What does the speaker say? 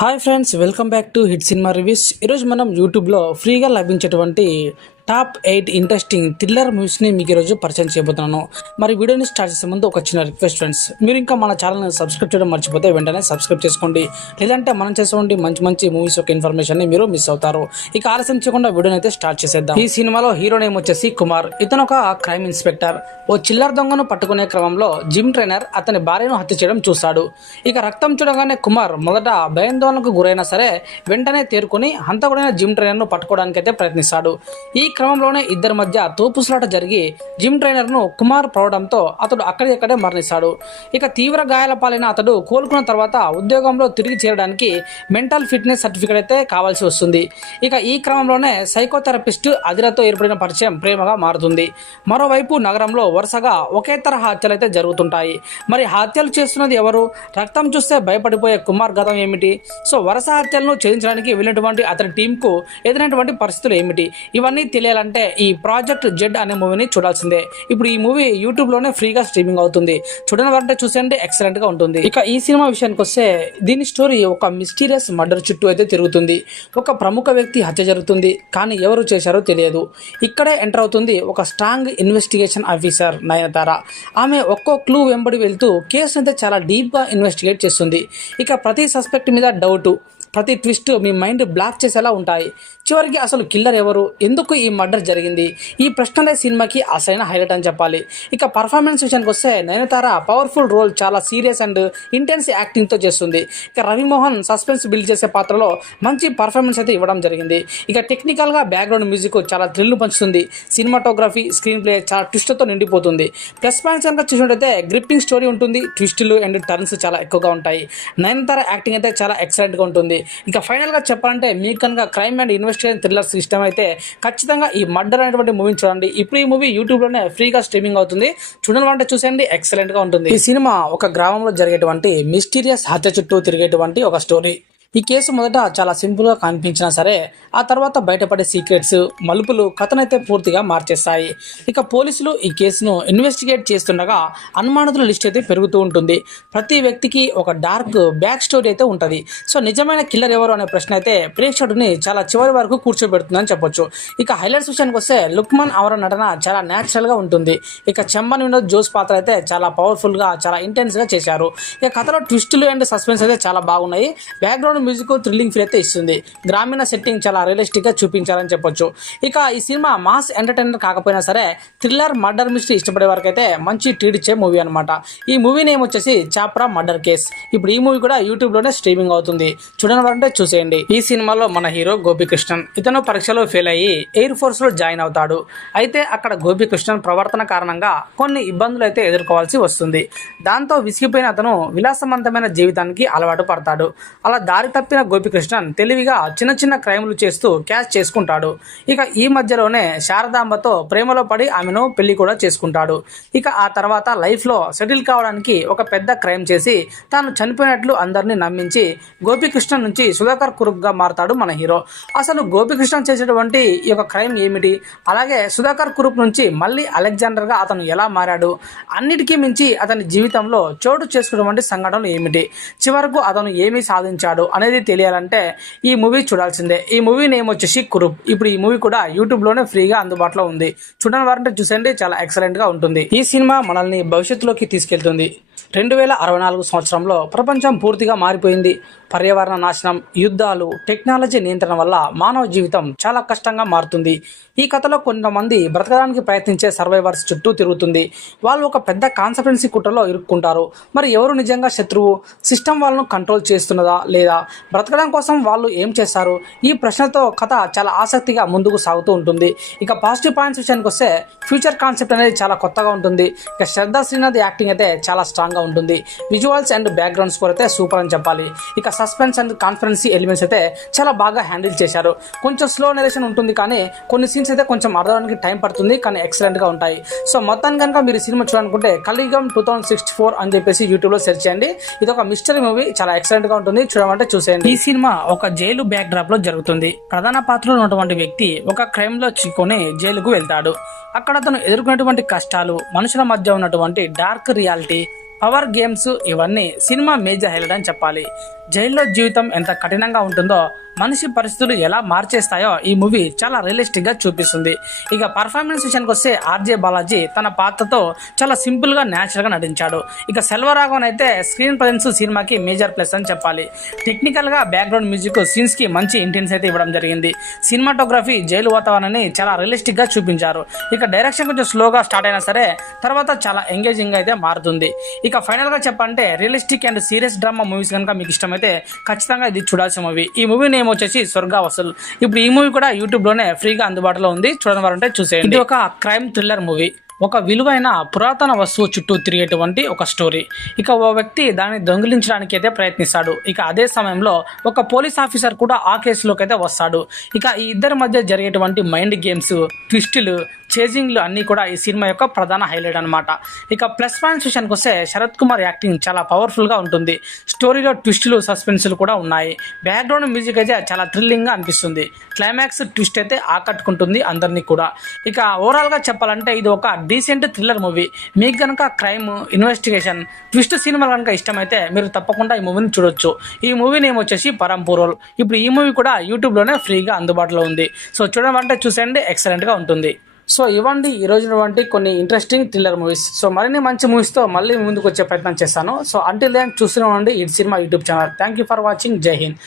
Hi friends, welcome back to hit cinema reviews. ఈరోజు మనం యూట్యూబ్లో ఫ్రీగా లభించేటువంటి టాప్ 8 ఇంట్రెస్టింగ్ థ్రిల్లర్ మూవీస్ని మీకు ఈరోజు పరిచయం చేయబోతున్నాను. మరి వీడియోని స్టార్ట్ చేసే ముందు ఒక చిన్న రిక్వెస్ట్ ఫ్రెండ్స్, మీరు ఇంకా మన ఛానల్ని సబ్స్క్రైబ్ చేయడం మర్చిపోతే వెంటనే సబ్స్క్రైబ్ చేసుకోండి. లేదంటే మనం చేసేటువంటి మంచి మంచి మూవీస్ యొక్క ఇన్ఫర్మేషన్ని మీరు మిస్ అవుతారు. ఇక ఆలస్యం చేయకుండా వీడియోని అయితే స్టార్ట్ చేసేద్దాం. ఈ సినిమాలో హీరో నేమ్ వచ్చేసి కుమార్. ఇతను ఒక క్రైమ్ ఇన్స్పెక్టర్. ఓ చిల్లర దొంగను పట్టుకునే క్రమంలో జిమ్ ట్రైనర్ అతని భార్యను హత్య చేయడం చూశాడు. ఇక రక్తం చూడగానే కుమార్ మొదట భయాందోళనకు గురైనా సరే వెంటనే తేరుకుని హంతకుడైన జిమ్ ట్రైనర్ను పట్టుకోవడానికి అయితే ప్రయత్నిస్తాడు. ఈ క్రమంలోనే ఇద్దరి మధ్య తోపుసలాట జరిగి జిమ్ ట్రైనర్ను కుమార్ పడడంతో అతడు అక్కడికక్కడే మరణిస్తాడు. ఇక తీవ్ర గాయాల పాలైన అతడు కోలుకున్న తర్వాత ఉద్యోగంలో తిరిగి చేరడానికి మెంటల్ ఫిట్నెస్ సర్టిఫికేట్ అయితే కావాల్సి వస్తుంది. ఇక ఈ క్రమంలోనే సైకోథెరపిస్ట్ అదిరతో ఏర్పడిన పరిచయం ప్రేమగా మారుతుంది. మరోవైపు నగరంలో వరుసగా ఒకే తరహా హత్యలు అయితే జరుగుతుంటాయి. మరి హత్యలు చేస్తున్నది ఎవరు? రక్తం చూస్తే భయపడిపోయే కుమార్ గతం ఏమిటి? సో వరుస హత్యలను ఛేదించడానికి వెళ్ళినటువంటి అతని టీంకు ఎదురైనటువంటి పరిస్థితులు ఏమిటి? ఇవన్నీ తెలియాలంటే ఈ ప్రాజెక్ట్ జెడ్ అనే మూవీని చూడాల్సిందే. ఇప్పుడు ఈ మూవీ యూట్యూబ్ లోనే ఫ్రీగా స్ట్రీమింగ్ అవుతుంది. చూడని వారంటే చూసేయండి, ఎక్సలెంట్ గా ఉంటుంది. ఇక ఈ సినిమా విషయానికి వస్తే దీని స్టోరీ ఒక మిస్టీరియస్ మర్డర్ చుట్టూ అయితే తిరుగుతుంది. ఒక ప్రముఖ వ్యక్తి హత్య జరుగుతుంది, కానీ ఎవరు చేశారో తెలియదు. ఇక్కడే ఎంటర్ అవుతుంది ఒక స్ట్రాంగ్ ఇన్వెస్టిగేషన్ ఆఫీసర్ నయనతార. ఆమె ఒక్కో క్లూ వెంబడి వెళ్తూ కేసును అయితే చాలా డీప్ గా ఇన్వెస్టిగేట్ చేస్తుంది. ఇక ప్రతి సస్పెక్ట్ మీద డౌట్, ప్రతి ట్విస్ట్ మీ మైండ్ బ్లాక్ చేసేలా ఉంటాయి. చివరికి అసలు కిల్లర్ ఎవరు, ఎందుకు ఈ మర్డర్ జరిగింది, ఈ ప్రశ్నలే సినిమాకి అసలైన హైలైట్ అని చెప్పాలి. ఇక పర్ఫార్మెన్స్ విషయానికి వస్తే నయనతార పవర్ఫుల్ రోల్, చాలా సీరియస్ అండ్ ఇంటెన్స్ యాక్టింగ్తో చేస్తుంది. ఇక రవిమోహన్ సస్పెన్స్ బిల్డ్ చేసే పాత్రలో మంచి పర్ఫార్మెన్స్ అయితే ఇవ్వడం జరిగింది. ఇక టెక్నికల్గా బ్యాక్గ్రౌండ్ మ్యూజిక్ చాలా థ్రిల్ పంచుతుంది. సినిమాటోగ్రఫీ, స్క్రీన్ ప్లే చాలా ట్విస్ట్తో నిండిపోతుంది. ప్లస్ పాయింట్స్ కనుక చూసినట్టయితే గ్రిప్పింగ్ స్టోరీ ఉంటుంది, ట్విస్టులు అండ్ టర్న్స్ చాలా ఎక్కువగా ఉంటాయి. నయనతార యాక్టింగ్ అయితే చాలా ఎక్సలెంట్గా ఉంటుంది. ఇక ఫైనల్గా చెప్పాలంటే మీకు కనుక క్రైమ్ అండ్ ఇన్వెస్టిగేషన్ థ్రిల్లర్స్ ఇష్టం అయితే ఖచ్చితంగా ఈ మర్డర్ అనేటువంటి మూవీని చూడండి. ఇప్పుడు ఈ మూవీ యూట్యూబ్లోనే ఫ్రీగా స్ట్రీమింగ్ అవుతుంది. చూడని అంటే చూసేయండి, ఎక్సలెంట్గా ఉంటుంది. ఈ సినిమా ఒక గ్రామంలో జరిగేటువంటి మిస్టీరియస్ హత్య చుట్టూ తిరిగేటువంటి ఒక స్టోరీ. ఈ కేసు మొదట చాలా సింపుల్గా కనిపించినా సరే ఆ తర్వాత బయటపడే సీక్రెట్స్, మలుపులు కథనైతే పూర్తిగా మార్చేస్తాయి. ఇక పోలీసులు ఈ కేసును ఇన్వెస్టిగేట్ చేస్తుండగా అనుమానితుల లిస్ట్ అయితే పెరుగుతూ ఉంటుంది. ప్రతి వ్యక్తికి ఒక డార్క్ బ్యాక్ స్టోరీ అయితే ఉంటుంది. సో నిజమైన కిల్లర్ ఎవరు అనే ప్రశ్న అయితే ప్రేక్షకుడిని చాలా చివరి వరకు కూర్చోబెడుతుందని చెప్పొచ్చు. ఇక హైలైట్స్ విషయానికి వస్తే లుక్మాన్ అవర నటన చాలా న్యాచురల్గా ఉంటుంది. ఇక చెంబన్ వినోద్ జోస్ పాత్ర అయితే చాలా పవర్ఫుల్గా, చాలా ఇంటెన్స్గా చేశారు. ఇక కథలో ట్విస్టులు అండ్ సస్పెన్స్ అయితే చాలా బాగున్నాయి. బ్యాక్గ్రౌండ్ మ్యూజిక్ థ్రిల్లింగ్ ఫీల్ అయితే ఇస్తుంది. గ్రామీణ సెట్టింగ్ చాలా రియలిస్టిక్ గా చూపించాలని చెప్పొచ్చు. ఇక ఈ సినిమా మాస్ ఎంటర్టైనర్ కాకపోయినా సరే థ్రిల్లర్, మర్డర్ మిస్టరీ ఇష్టపడే వారికి అయితే మంచి ట్రీట్ ఇచ్చే మూవీ అనమాట. ఈ మూవీ నేమ్ వచ్చేసి చాప్రా మర్డర్ కేస్. ఇప్పుడు ఈ మూవీ కూడా యూట్యూబ్ లోనే స్ట్రీమింగ్ అవుతుంది. చూడనంటే చూసేయండి. ఈ సినిమాలో మన హీరో గోపికృష్ణన్. ఇతను పరీక్షలో ఫెయిల్ అయ్యి ఎయిర్ ఫోర్స్ లో జాయిన్ అవుతాడు. అయితే అక్కడ గోపికృష్ణన్ ప్రవర్తన కారణంగా కొన్ని ఇబ్బందులు అయితే ఎదుర్కోవాల్సి వస్తుంది. దాంతో విసిగిపోయిన అతను విలాసవంతమైన జీవితానికి అలవాటు పడతాడు. అలా దారి తప్పిన గోపికృష్ణన్ తెలివిగా చిన్న చిన్న క్రైమ్లు చేస్తూ క్యాష్ చేసుకుంటాడు. ఇక ఈ మధ్యలోనే శారదాంబతో ప్రేమలో పడి ఆమెను పెళ్లి కూడా చేసుకుంటాడు. ఇక ఆ తర్వాత లైఫ్లో సెటిల్ కావడానికి ఒక పెద్ద క్రైమ్ చేసి తాను చనిపోయినట్లు అందరినీ నమ్మించి గోపికృష్ణన్ నుంచి సుధాకర్ కురుప్గా మారతాడు మన హీరో. అసలు గోపికృష్ణన్ చేసేటువంటి ఈ యొక్క క్రైమ్ ఏమిటి, అలాగే సుధాకర్ కురుప్ నుంచి మళ్ళీ అలెగ్జాండర్గా అతను ఎలా మారాడు, అన్నిటికీ మించి అతని జీవితంలో చోటు చేసుకున్నటువంటి సంఘటనలు ఏమిటి, చివరకు అతను ఏమీ సాధించాడు అనేది తెలియాలంటే ఈ మూవీ చూడాల్సిందే. ఈ మూవీ నేమ్ వచ్చేసి కురుప్. ఇప్పుడు ఈ మూవీ కూడా యూట్యూబ్ లోనే ఫ్రీగా అందుబాటులో ఉంది. చూడని వారంటే చూసేయండి, చాలా ఎక్సలెంట్ గా ఉంటుంది. ఈ సినిమా మనల్ని భవిష్యత్తులోకి తీసుకెళ్తుంది. 2064 సంవత్సరంలో ప్రపంచం పూర్తిగా మారిపోయింది. పర్యావరణ నాశనం, యుద్ధాలు, టెక్నాలజీ నియంత్రణ వల్ల మానవ జీవితం చాలా కష్టంగా మారుతుంది. ఈ కథలో కొంతమంది బ్రతకడానికి ప్రయత్నించే సర్వైవర్స్ చుట్టూ తిరుగుతుంది. వాళ్ళు ఒక పెద్ద కాన్స్పిరసీ కుట్రలో ఇరుక్కుంటారు. మరి ఎవరు నిజంగా శత్రువు? సిస్టమ్ వాళ్ళను కంట్రోల్ చేస్తున్నదా లేదా? బ్రతకడం కోసం వాళ్ళు ఏం చేస్తారు? ఈ ప్రశ్నతో కథ చాలా ఆసక్తిగా ముందుకు సాగుతూ ఉంటుంది. ఇక పాజిటివ్ పాయింట్స్ విషయానికి వస్తే ఫ్యూచర్ కాన్సెప్ట్ అనేది చాలా కొత్తగా ఉంటుంది. ఇక శ్రద్ధా శ్రీనాథ్ యాక్టింగ్ అయితే చాలా స్ట్రాంగ్గా ఉంటుంది. విజువల్స్ అండ్ బ్యాక్గ్రౌండ్ స్కోర్ అయితే సూపర్ అని చెప్పాలి. ఇక సస్పెన్స్ అండ్ కాన్ఫరెన్సీ ఎలిమెంట్స్ అయితే చాలా బాగా హ్యాండిల్ చేశారు. కొంచెం స్లో నెరేషన్ ఉంటుంది, కానీ కొన్ని సీన్స్ అయితే కొంచెం అర్థడానికి టైం పడుతుంది, కానీ ఎక్సలెంట్ గా ఉంటాయి. సో మొత్తానికి కనుక మీరు సినిమా చూడాలనుకుంటే కలియుగం 2064 అని చెప్పేసి యూట్యూబ్ లో సెర్చ్ చేయండి. ఇది ఒక మిస్టరీ మూవీ, చాలా ఎక్సలెంట్ గా ఉంటుంది. చూడమంటే చూసేయండి. ఈ సినిమా ఒక జైలు బ్యాక్ డ్రాప్ లో జరుగుతుంది. ప్రధాన పాత్రలో ఉన్నటువంటి వ్యక్తి ఒక క్రైమ్ లో చిక్కుని జైలుకు వెళ్తాడు. అక్కడ అతను ఎదుర్కొన్నటువంటి కష్టాలు, మనుషుల మధ్య ఉన్నటువంటి డార్క్ రియాలిటీ, పవర్ గేమ్స్, ఇవన్నీ సినిమా మేజర్ హైలైట్ అని చెప్పాలి. జైల్లో జీవితం ఎంత కఠినంగా ఉంటుందో, మనిషి పరిస్థితులు ఎలా మార్చేస్తాయో ఈ మూవీ చాలా రియలిస్టిక్ గా చూపిస్తుంది. ఇక పర్ఫార్మెన్స్ విషయానికి వస్తే ఆర్జే బాలాజీ తన పాత్రతో చాలా సింపుల్ గా న్యాచురల్ గా నటించాడు. ఇక సెల్వరాఘవన్ అయితే స్క్రీన్ ప్రజెన్స్ సినిమాకి మేజర్ ప్లస్ అని చెప్పాలి. టెక్నికల్ గా బ్యాక్గ్రౌండ్ మ్యూజిక్ సీన్స్ కి మంచి ఇంటెన్స్ అయితే ఇవ్వడం జరిగింది. సినిమాటోగ్రఫీ జైలు వాతావరణాన్ని చాలా రియలిస్టిక్ గా చూపించారు. ఇక డైరెక్షన్ కొంచెం స్లోగా స్టార్ట్ అయినా సరే తర్వాత చాలా ఎంగేజింగ్ అయితే మారుతుంది. ఇక ఫైనల్ గా చెప్పాలంటే realistic and serious drama movies కనుక మీకు ఇష్టమైతే ఖచ్చితంగా ఇది చూడాల్సిన మూవీ. ఈ మూవీ నేమ్ వచ్చేసి స్వర్గ వసూల్. ఇప్పుడు ఈ మూవీ కూడా యూట్యూబ్ లోనే ఫ్రీగా అందుబాటులో ఉంది, చూడడం వారంటే చూసేయండి. ఇది ఒక క్రైమ్ థ్రిల్లర్ మూవీ. ఒక విలువైన పురాతన వస్తువు చుట్టూ తిరిగేటువంటి ఒక స్టోరీ. ఇక ఓ వ్యక్తి దాన్ని దొంగిలించడానికి అయితే ప్రయత్నిస్తాడు. ఇక అదే సమయంలో ఒక పోలీస్ ఆఫీసర్ కూడా ఆ కేసులోకి అయితే వస్తాడు. ఇక ఈ ఇద్దరి మధ్య జరిగేటువంటి మైండ్ గేమ్స్, ట్విస్టులు, చేజింగ్లు అన్నీ కూడా ఈ సినిమా యొక్క ప్రధాన హైలైట్ అనమాట. ఇక ప్లస్ పాయింట్స్ విషయానికి వస్తే శరత్ కుమార్ యాక్టింగ్ చాలా పవర్ఫుల్గా ఉంటుంది. స్టోరీలో ట్విస్టులు, సస్పెన్స్లు కూడా ఉన్నాయి. బ్యాక్గ్రౌండ్ మ్యూజిక్ అయితే చాలా థ్రిల్లింగ్గా అనిపిస్తుంది. క్లైమాక్స్ ట్విస్ట్ అయితే ఆకట్టుకుంటుంది అందరినీ కూడా. ఇక ఓవరాల్గా చెప్పాలంటే ఇది ఒక డీసెంట్ థ్రిల్లర్ మూవీ. మీకు కనుక క్రైమ్, ఇన్వెస్టిగేషన్, ట్విస్ట్ సినిమాలు కనుక ఇష్టమైతే మీరు తప్పకుండా ఈ మూవీని చూడొచ్చు. ఈ మూవీ నేమ్ వచ్చేసి పరంపూరోల్. ఇప్పుడు ఈ మూవీ కూడా యూట్యూబ్లోనే ఫ్రీగా అందుబాటులో ఉంది. సో చూడడం అంటే చూసేయండి, ఎక్సలెంట్గా ఉంటుంది. సో ఇవ్వండి ఈ రోజున కొన్ని ఇంట్రెస్టింగ్ థ్రిల్లర్ మూవీస్. సో మరిన్ని మంచి మూవీస్తో మళ్ళీ ముందుకు వచ్చే ప్రయత్నం చేస్తాను. సో అంటిల్ దెన్ చూస్తూనే ఉండండి hit cinema YouTube channel. Thank you for watching. జై హింద్.